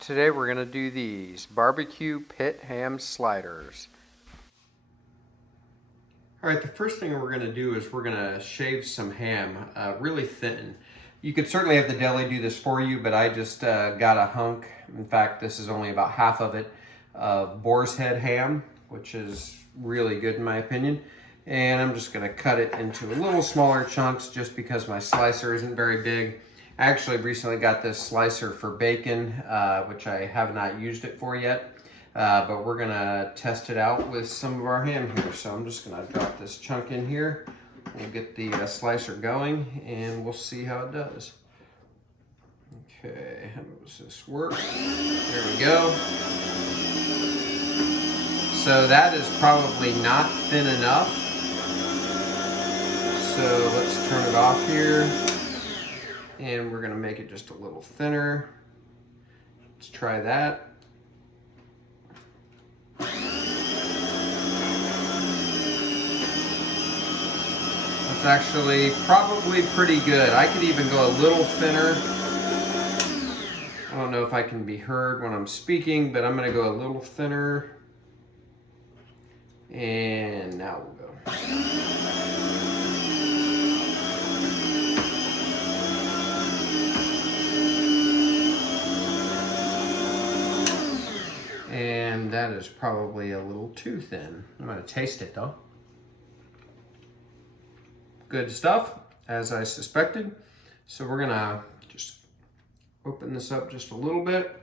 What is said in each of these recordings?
Today we're going to do these BBQ Pit Ham sliders. Alright, the first thing we're going to do is we're going to shave some ham really thin. You could certainly have the deli do this for you, but I just got a hunk. In fact, this is only about half of it, of boar's head ham, which is really good in my opinion. And I'm just going to cut it into a little smaller chunks just because my slicer isn't very big. I actually recently got this slicer for bacon, which I have not used it for yet. But we're gonna test it out with some of our ham here. So I'm just gonna drop this chunk in here. We'll get the slicer going and we'll see how it does. Okay, how does this work? There we go. So that is probably not thin enough. So let's turn it off here. And we're gonna make it just a little thinner. Let's try that. That's actually probably pretty good. I could even go a little thinner. I don't know if I can be heard when I'm speaking, but I'm gonna go a little thinner. And now we'll go. And that is probably a little too thin. I'm gonna taste it though. Good stuff, as I suspected. So we're gonna just open this up just a little bit.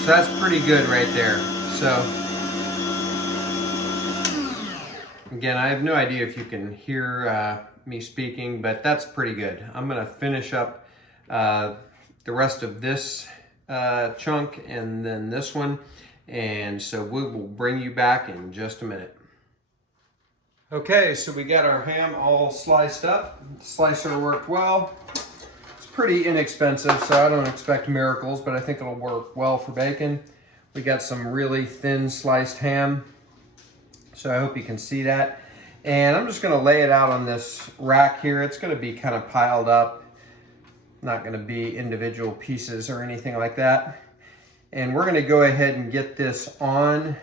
So that's pretty good right there. So again, I have no idea if you can hear me speaking, but that's pretty good. I'm gonna finish up the rest of this chunk and then this one. And so we will bring you back in just a minute. Okay, so we got our ham all sliced up. The slicer worked well. Pretty inexpensive, so I don't expect miracles, but I think it'll work well for bacon. We got some really thin sliced ham, so I hope you can see that. And I'm just gonna lay it out on this rack here. It's gonna be kind of piled up, not gonna be individual pieces or anything like that. And we're gonna go ahead and get this on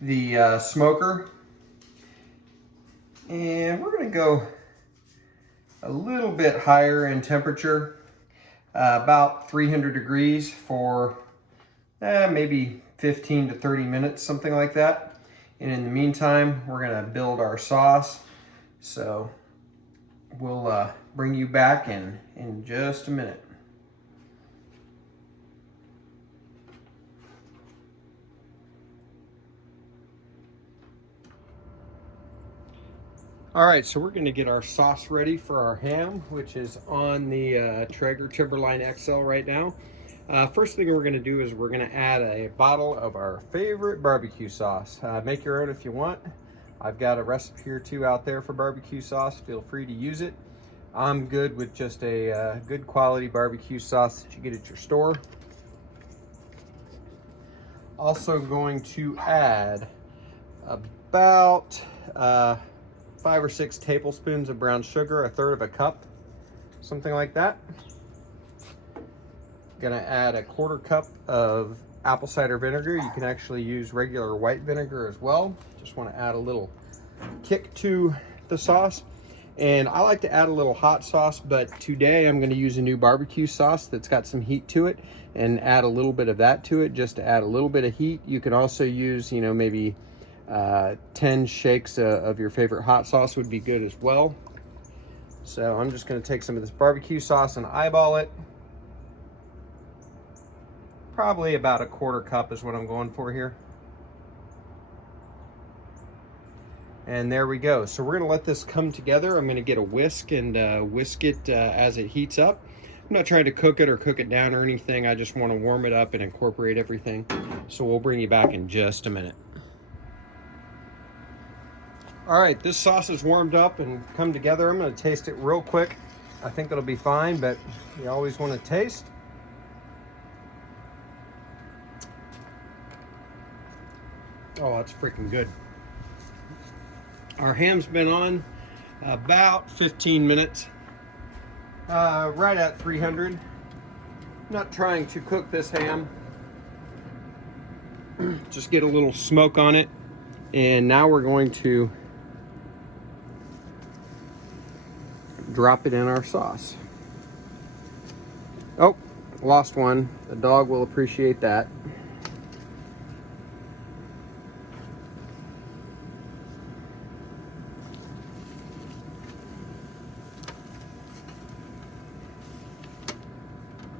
the smoker. And we're gonna go a little bit higher in temperature, about 300 degrees for maybe 15 to 30 minutes, something like that. And in the meantime, we're gonna build our sauce. So we'll bring you back in just a minute. All right, so we're gonna get our sauce ready for our ham, which is on the Traeger Timberline XL right now. First thing we're gonna do is we're gonna add a bottle of our favorite barbecue sauce. Make your own if you want. I've got a recipe or two out there for barbecue sauce. Feel free to use it. I'm good with just a good quality barbecue sauce that you get at your store. Also going to add about 5 or 6 tablespoons of brown sugar, 1/3 of a cup, something like that. Gonna add a 1/4 cup of apple cider vinegar. You can actually use regular white vinegar as well. Just want to add a little kick to the sauce. And I like to add a little hot sauce, but today I'm going to use a new barbecue sauce that's got some heat to it and add a little bit of that to it just to add a little bit of heat. You can also use, you know, maybe 10 shakes of your favorite hot sauce would be good as well. So I'm just going to take some of this barbecue sauce and eyeball it. Probably about a 1/4 cup is what I'm going for here. And there we go. So we're going to let this come together. I'm going to get a whisk and whisk it as it heats up. I'm not trying to cook it or cook it down or anything. I just want to warm it up and incorporate everything. So we'll bring you back in just a minute. All right, this sauce is warmed up and come together. I'm going to taste it real quick. I think it'll be fine, but you always want to taste. Oh, that's freaking good. Our ham's been on about 15 minutes, right at 300. Not trying to cook this ham, just get a little smoke on it. And now we're going to drop it in our sauce. Oh, lost one. The dog will appreciate that.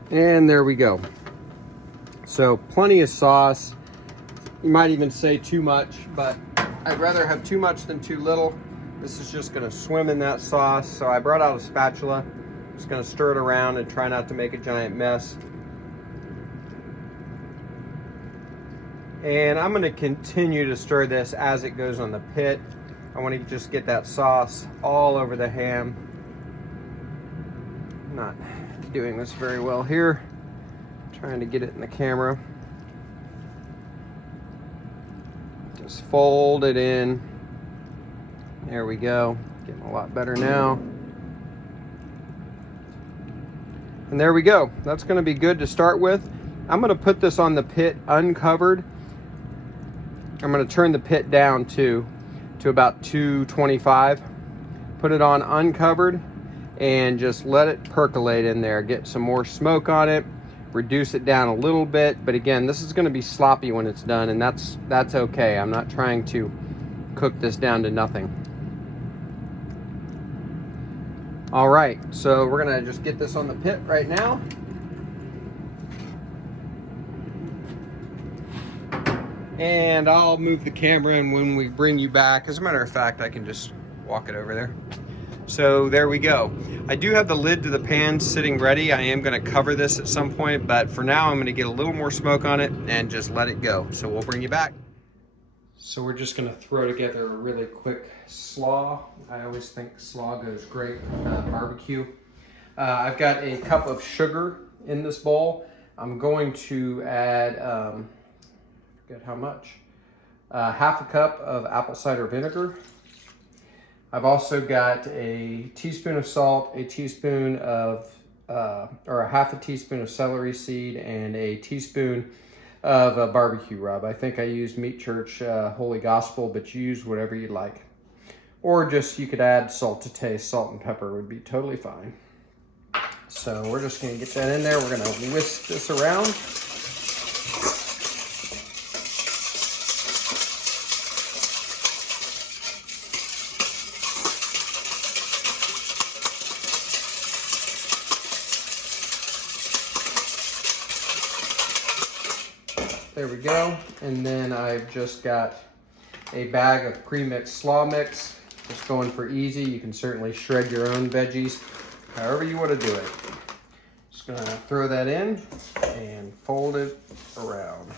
And there we go. So plenty of sauce. You might even say too much, but I'd rather have too much than too little. This is just gonna swim in that sauce. So I brought out a spatula. Just gonna stir it around and try not to make a giant mess. And I'm gonna continue to stir this as it goes on the pit. I wanna just get that sauce all over the ham. I'm not doing this very well here. Trying to get it in the camera. Just fold it in. There we go. Getting a lot better now. And there we go. That's going to be good to start with. I'm going to put this on the pit uncovered. I'm going to turn the pit down to about 225. Put it on uncovered and just let it percolate in there. Get some more smoke on it. Reduce it down a little bit, but again, this is going to be sloppy when it's done, and that's okay. I'm not trying to cook this down to nothing. All right, so we're going to just get this on the pit right now. And I'll move the camera, and when we bring you back, as a matter of fact, I can just walk it over there. So there we go. I do have the lid to the pan sitting ready. I am gonna cover this at some point, but for now I'm gonna get a little more smoke on it and just let it go. So we'll bring you back. So we're just gonna throw together a really quick slaw. I always think slaw goes great with barbecue. I've got a cup of sugar in this bowl. I'm going to add, forget how much, half a cup of apple cider vinegar. I've also got a teaspoon of salt, a teaspoon of, or a half a teaspoon of celery seed, and a teaspoon of a barbecue rub. I think I used Meat Church Holy Gospel, but you use whatever you like. Or just, you could add salt to taste. Salt and pepper would be totally fine. So we're just gonna get that in there. We're gonna whisk this around. There we go. And then I've just got a bag of pre-mixed slaw mix. Just going for easy. You can certainly shred your own veggies, however you want to do it. Just gonna throw that in and fold it around.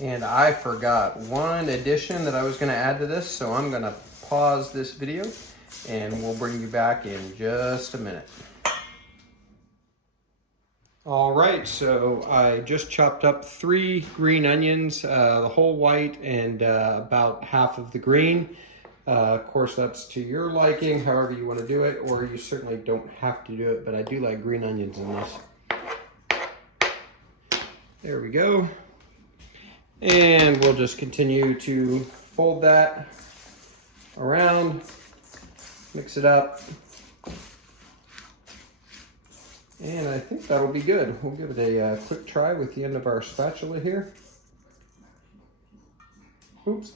And I forgot one addition that I was gonna add to this, so I'm gonna pause this video and we'll bring you back in just a minute. All right, so I just chopped up 3 green onions, the whole white and about half of the green. Of course, that's to your liking, however you want to do it, or you certainly don't have to do it, but I do like green onions in this. There we go. And we'll just continue to fold that around, mix it up. And I think that'll be good. We'll give it a quick try with the end of our spatula here. Oops.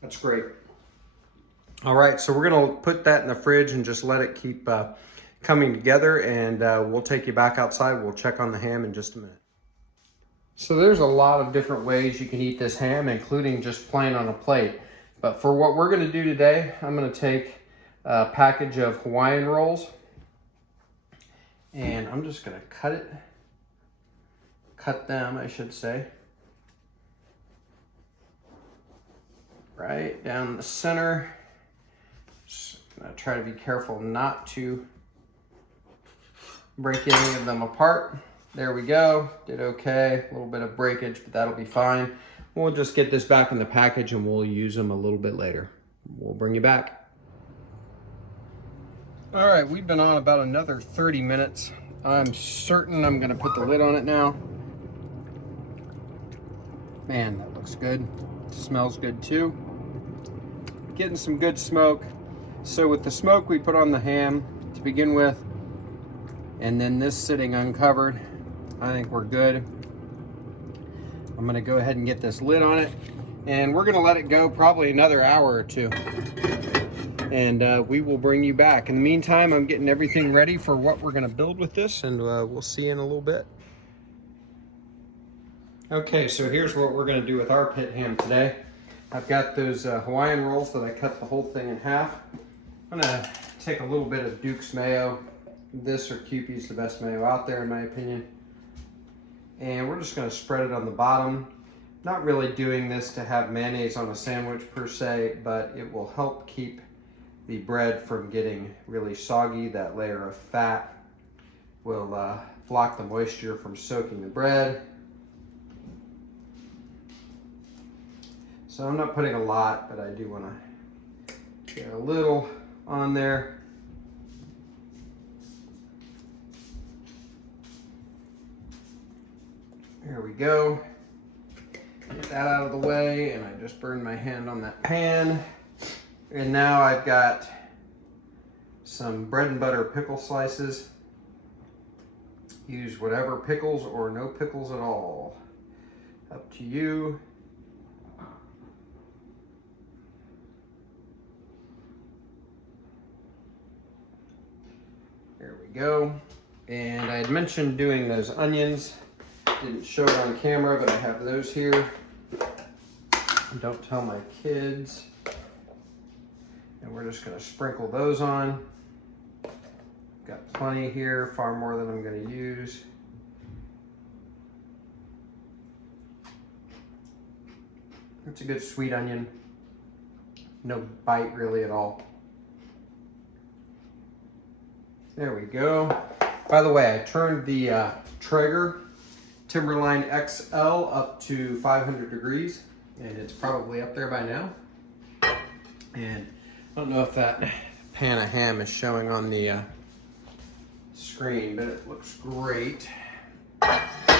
That's great. All right, so we're gonna put that in the fridge and just let it keep coming together, and we'll take you back outside. We'll check on the ham in just a minute. So there's a lot of different ways you can eat this ham, including just plain on a plate. But for what we're gonna do today, I'm gonna take a package of Hawaiian rolls, and I'm just gonna cut them, I should say, right down the center. Just gonna try to be careful not to break any of them apart. There we go, did okay. A little bit of breakage, but that'll be fine. We'll just get this back in the package and we'll use them a little bit later. We'll bring you back. All right, we've been on about another 30 minutes. I'm certain I'm gonna put the lid on it now. Man, that looks good. Smells good too. Getting some good smoke. So with the smoke we put on the ham to begin with, and then this sitting uncovered, I think we're good. I'm gonna go ahead and get this lid on it, and we're gonna let it go probably another hour or two. And we will bring you back. In the meantime, I'm getting everything ready for what we're gonna build with this, and we'll see you in a little bit. Okay, so here's what we're gonna do with our pit ham today. I've got those Hawaiian rolls that I cut the whole thing in half. I'm gonna take a little bit of Duke's mayo. This or Kewpie's the best mayo out there in my opinion. And we're just gonna spread it on the bottom. Not really doing this to have mayonnaise on a sandwich per se, but it will help keep the bread from getting really soggy. That layer of fat will block the moisture from soaking the bread. So I'm not putting a lot, but I do want to get a little on there. There we go. Get that out of the way, and I just burned my hand on that pan. And now I've got some bread and butter pickle slices. Use whatever pickles or no pickles at all. Up to you. There we go. And I had mentioned doing those onions. Didn't show it on camera, but I have those here. Don't tell my kids. And we're just gonna sprinkle those on. Got plenty here, far more than I'm gonna use. It's a good sweet onion. No bite really at all. There we go. By the way, I turned the Traeger Timberline XL up to 500 degrees, and it's probably up there by now. And I don't know if that pan of ham is showing on the screen, but it looks great. In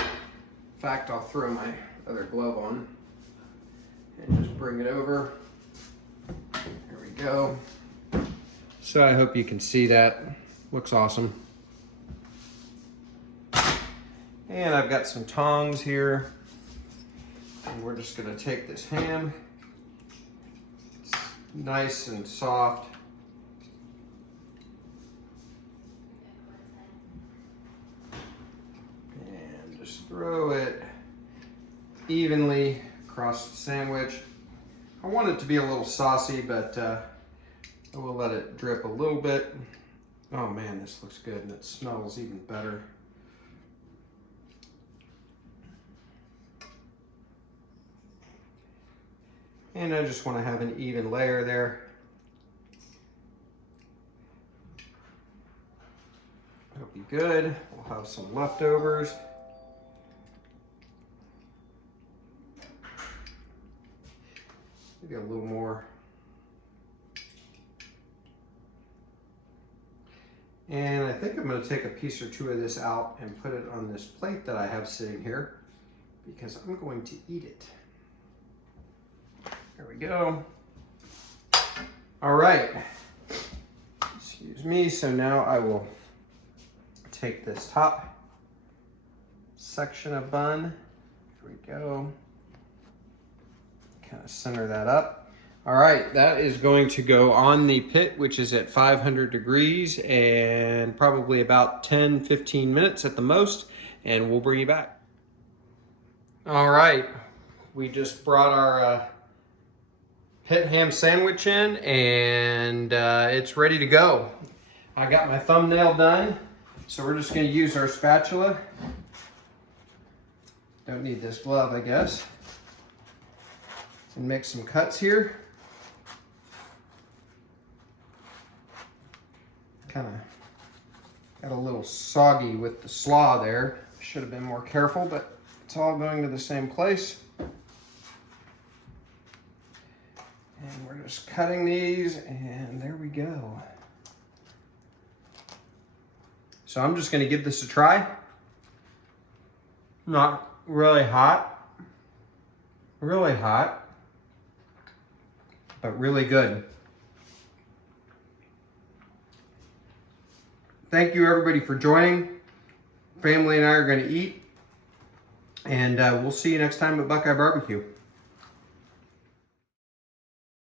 fact, I'll throw my other glove on and just bring it over. There we go. So I hope you can see that. Looks awesome. And I've got some tongs here. And we're just gonna take this ham. It's nice and soft. And just throw it evenly across the sandwich. I want it to be a little saucy, but I will let it drip a little bit. Oh man, this looks good, and it smells even better. And I just want to have an even layer there. It'll be good. We'll have some leftovers. Maybe a little more. And I think I'm going to take a piece or two of this out and put it on this plate that I have sitting here, because I'm going to eat it. There we go. All right. Excuse me. So now I will take this top section of bun. There we go. Kind of center that up. All right, that is going to go on the pit, which is at 500 degrees and probably about 10-15 minutes at the most, and we'll bring you back. All right, we just brought our pit ham sandwich in, and it's ready to go. I got my thumbnail done, so we're just gonna use our spatula. Don't need this glove, I guess. And make some cuts here. kind of got a little soggy with the slaw there. Should have been more careful, but it's all going to the same place. And we're just cutting these, and there we go. So I'm just going to give this a try. Not really hot, but really good. Thank you everybody for joining. Family and I are going to eat, and we'll see you next time at BuQeye Barbecue.